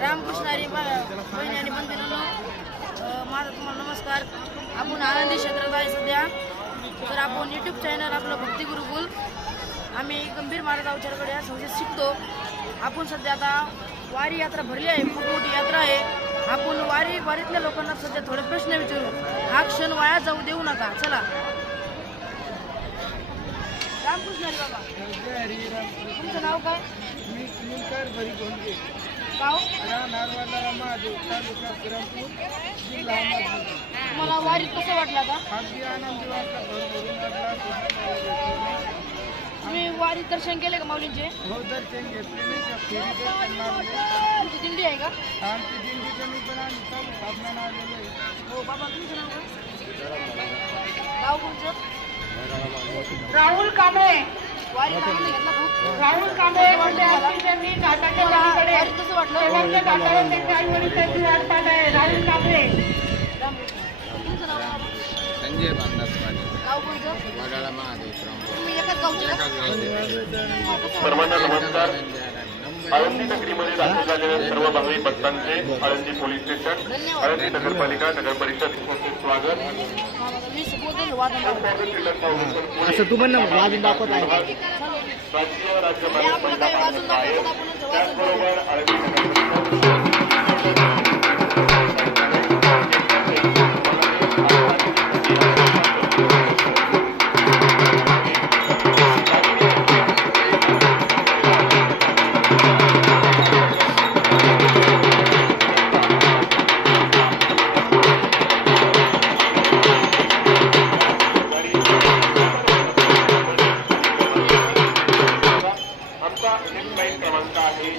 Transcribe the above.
रामकृष्णारी बहिणी आणि बंधूंनो, माझा तुम्हाला नमस्कार. आपण आनंदी क्षेत्रात आहे सध्या. तर आपण यूट्यूब चॅनल आपलं भक्ती गुरुकुल, आम्ही गंभीर महाराज अवचारकडे या संस्थेत शिकतो. आपण सध्या आता वारी यात्रा भरली आहे, खूप मोठी यात्रा आहे. आपण वारीतल्या लोकांना सध्या थोडे प्रश्न विचारू. हा क्षण वाया जाऊ देऊ नका. चला. रामकृष्णारी बाबा, तुमचं नाव काय? तुम्हाला वारीत कसं वाटलं आता? तुम्ही वारीत दर्शन केले का माऊलींचे? हो, दर्शन घेतले. तुमची दिंडी आहे का? आमची दिंडीचं मी पण आम्ही चालू साधनानं आलेलो आहे. हो बाबा, तुमचं नाव काय? गाव कोणचं? राहुल कांबळे. वारीत आनंद घेतला खूप. राहुल कांबळे त्यांनी घाटाच्या पलीकडे वारीत कसं वाटलं? शेवटच्या घाटावर त्यांच्या आईवडील त्यांची वाट पाहत आहे. राहुल कांबळे. तुमचं नाव काय? संजय बांधास गाव कोणचं? वडाळा महादेव तुम्ही एकाच गावचे का? सर्वांना नमस्कार. आळंदी नगरीमध्ये दाखल झालेल्या सर्व भाविक भक्तांचे आळंदी पोलीस स्टेशन, आळंदी नगरपालिका, नगर परिषद यांचे स्वागत. असं तू पण वाजून दाखवत आहे. राष्ट्रीय राज्य महिला काँग्रेस आहे. त्याचबरोबर आळंदी नगर हेल्पलाईन क्रमांक आहे